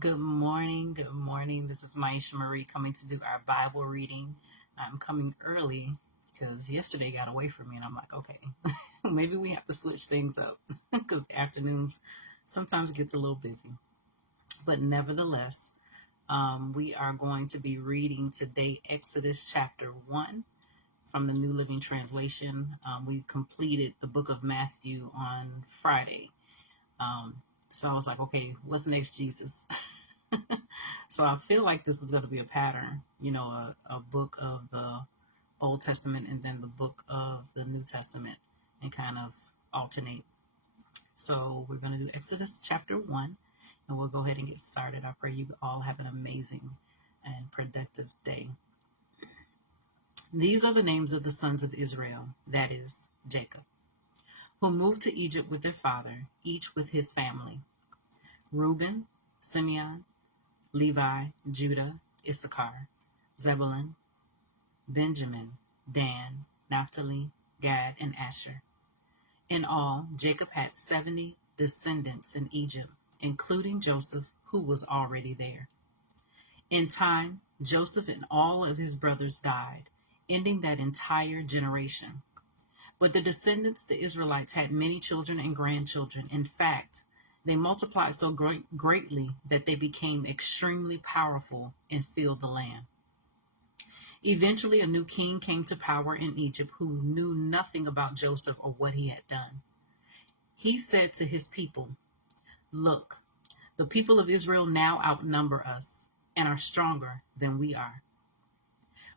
Good morning. Good morning. This is Myesha Marie coming to do our Bible reading. I'm coming early because yesterday got away from me, and I'm like, okay, maybe we have to switch things up because the afternoons sometimes gets a little busy. But nevertheless, we are going to be reading today Exodus chapter 1 from the New Living Translation. We completed the book of Matthew on Friday. So I was like, okay, what's next, Jesus? So I feel like this is going to be a pattern, a book of the Old Testament and then the book of the New Testament and kind of alternate. So we're going to do Exodus chapter 1 and we'll go ahead and get started. I pray you all have an amazing and productive day. These are the names of the sons of Israel, that is, Jacob, who moved to Egypt with their father, each with his family. Reuben, Simeon, Levi, Judah, Issachar, Zebulun, Benjamin, Dan, Naphtali, Gad, and Asher. In all, Jacob had 70 descendants in Egypt, including Joseph, who was already there. In time, Joseph and all of his brothers died, ending that entire generation. But the descendants, the Israelites, had many children and grandchildren. In fact, they multiplied so greatly that they became extremely powerful and filled the land. Eventually, a new king came to power in Egypt who knew nothing about Joseph or what he had done. He said to his people, "Look, the people of Israel now outnumber us and are stronger than we are.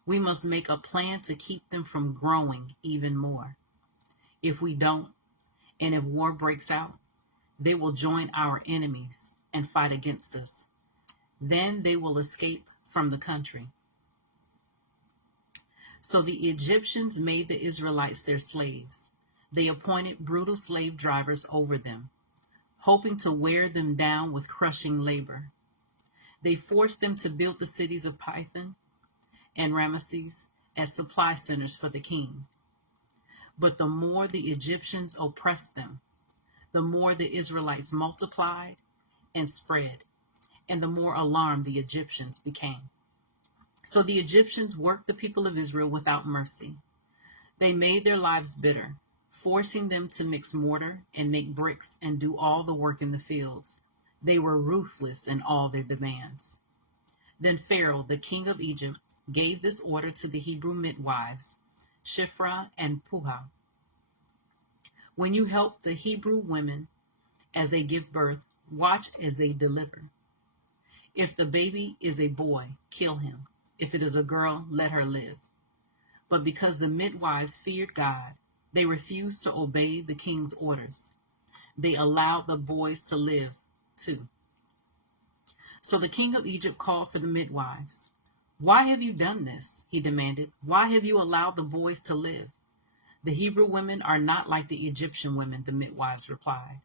We must make a plan to keep them from growing even more. If we don't, and if war breaks out, they will join our enemies and fight against us. Then they will escape from the country." So the Egyptians made the Israelites their slaves. They appointed brutal slave drivers over them, hoping to wear them down with crushing labor. They forced them to build the cities of Pithom and Ramesses as supply centers for the king. But the more the Egyptians oppressed them, the more the Israelites multiplied and spread, and the more alarmed the Egyptians became. So the Egyptians worked the people of Israel without mercy. They made their lives bitter, forcing them to mix mortar and make bricks and do all the work in the fields. They were ruthless in all their demands. Then Pharaoh, the king of Egypt, gave this order to the Hebrew midwives, Shiphrah and Puah. When you help the Hebrew women as they give birth, watch as they deliver. If the baby is a boy, kill him. If it is a girl, let her live. But because the midwives feared God, they refused to obey the king's orders. They allowed the boys to live too. So the king of Egypt called for the midwives. "Why have you done this?" he demanded. "Why have you allowed the boys to live?" "The Hebrew women are not like the Egyptian women," the midwives replied.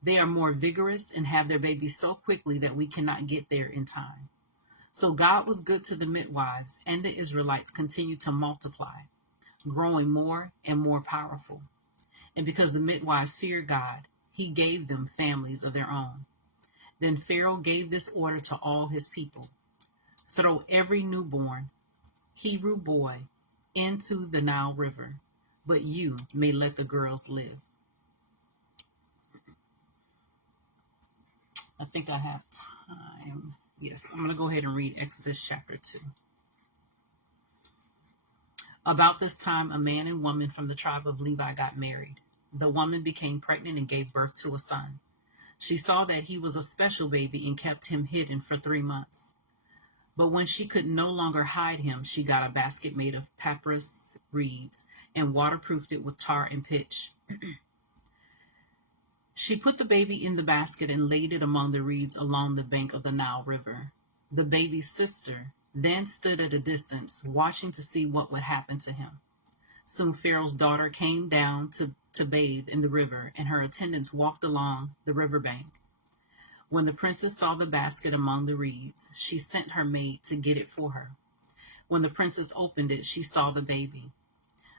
"They are more vigorous and have their babies so quickly that we cannot get there in time." So God was good to the midwives, and the Israelites continued to multiply, growing more and more powerful. And because the midwives feared God, he gave them families of their own. Then Pharaoh gave this order to all his people: "Throw every newborn Hebrew boy into the Nile River, but you may let the girls live." I think I have time. Yes, I'm going to go ahead and read Exodus chapter 2. About this time, a man and woman from the tribe of Levi got married. The woman became pregnant and gave birth to a son. She saw that he was a special baby and kept him hidden for 3 months. But when she could no longer hide him, she got a basket made of papyrus reeds and waterproofed it with tar and pitch. She put the baby in the basket and laid it among the reeds along the bank of the Nile River. The baby's sister then stood at a distance, watching to see what would happen to him. Soon Pharaoh's daughter came down to bathe in the river, and her attendants walked along the riverbank. When the princess saw the basket among the reeds, she sent her maid to get it for her. When the princess opened it, she saw the baby.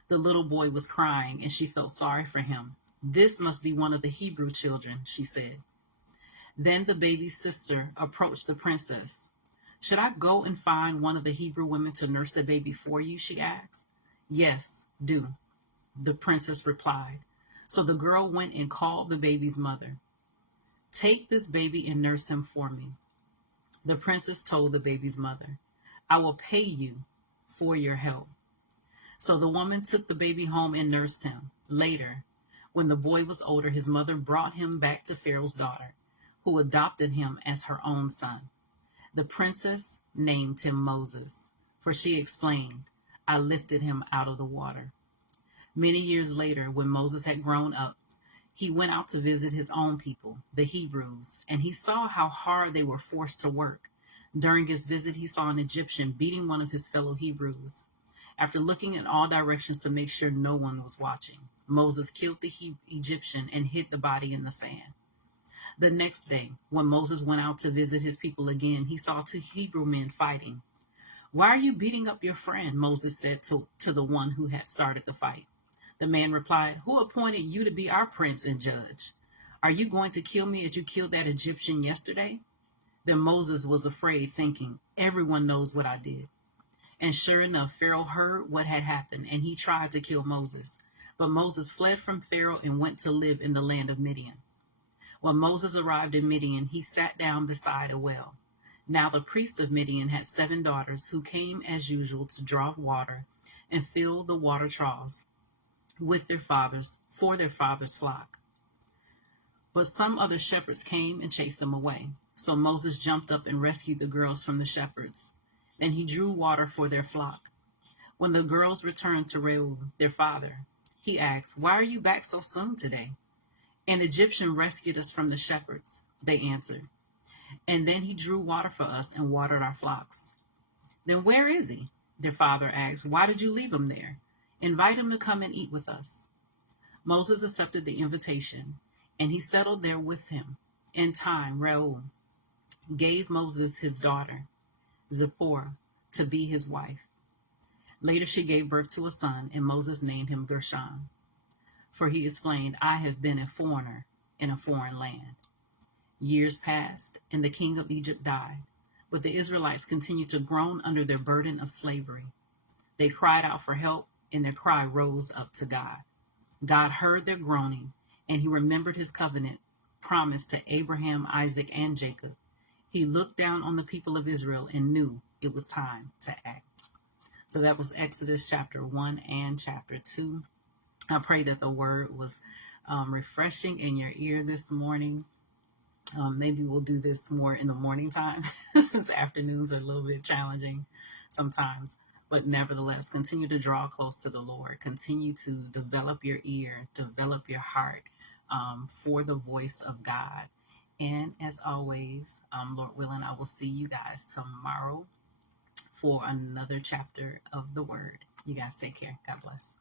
The little boy was crying, and she felt sorry for him. "This must be one of the Hebrew children," she said. Then the baby's sister approached the princess. Should I go and find one of the Hebrew women to nurse the baby for you? She asked. Yes, do, the princess replied. So the girl went and called the baby's mother. Take this baby and nurse him for me, the princess told the baby's mother. I will pay you for your help. So the woman took the baby home and nursed him. Later, when the boy was older, his mother brought him back to Pharaoh's daughter, who adopted him as her own son. The princess named him Moses, for she explained, I lifted him out of the water. Many years later, when Moses had grown up, he went out to visit his own people, the Hebrews, and he saw how hard they were forced to work. During his visit, he saw an Egyptian beating one of his fellow Hebrews. After looking in all directions to make sure no one was watching, Moses killed the Egyptian and hid the body in the sand. The next day, when Moses went out to visit his people again, he saw two Hebrew men fighting. Why are you beating up your friend? Moses said to the one who had started the fight. The man replied, Who appointed you to be our prince and judge? Are you going to kill me as you killed that Egyptian yesterday? Then Moses was afraid, thinking, Everyone knows what I did. And sure enough, Pharaoh heard what had happened, and he tried to kill Moses. But Moses fled from Pharaoh and went to live in the land of Midian. When Moses arrived in Midian, he sat down beside a well. Now the priest of Midian had 7 daughters who came as usual to draw water and fill the water troughs with their fathers for their father's flock. But some other shepherds came and chased them away. So Moses jumped up and rescued the girls from the shepherds. Then he drew water for their flock. When the girls returned to Reuel, their father, he asked, Why are you back so soon today? An Egyptian rescued us from the shepherds, they answered. And then he drew water for us and watered our flocks. Then where is he? Their father asked. Why did you leave him there? Invite him to come and eat with us. Moses accepted the invitation, and he settled there with him. In time, Reuel gave Moses his daughter, Zipporah, to be his wife. Later she gave birth to a son, and Moses named him Gershom. For he explained, I have been a foreigner in a foreign land. Years passed, and the king of Egypt died, but the Israelites continued to groan under their burden of slavery. They cried out for help, and their cry rose up to God. God heard their groaning, and he remembered his covenant promised to Abraham, Isaac, and Jacob. He looked down on the people of Israel and knew it was time to act. So that was Exodus chapter 1 and chapter 2. I pray that the word was refreshing in your ear this morning. Maybe we'll do this more in the morning time since afternoons are a little bit challenging sometimes. But nevertheless, continue to draw close to the Lord. Continue to develop your ear, develop your heart for the voice of God. And as always, Lord willing, I will see you guys tomorrow for another chapter of the Word. You guys take care. God bless.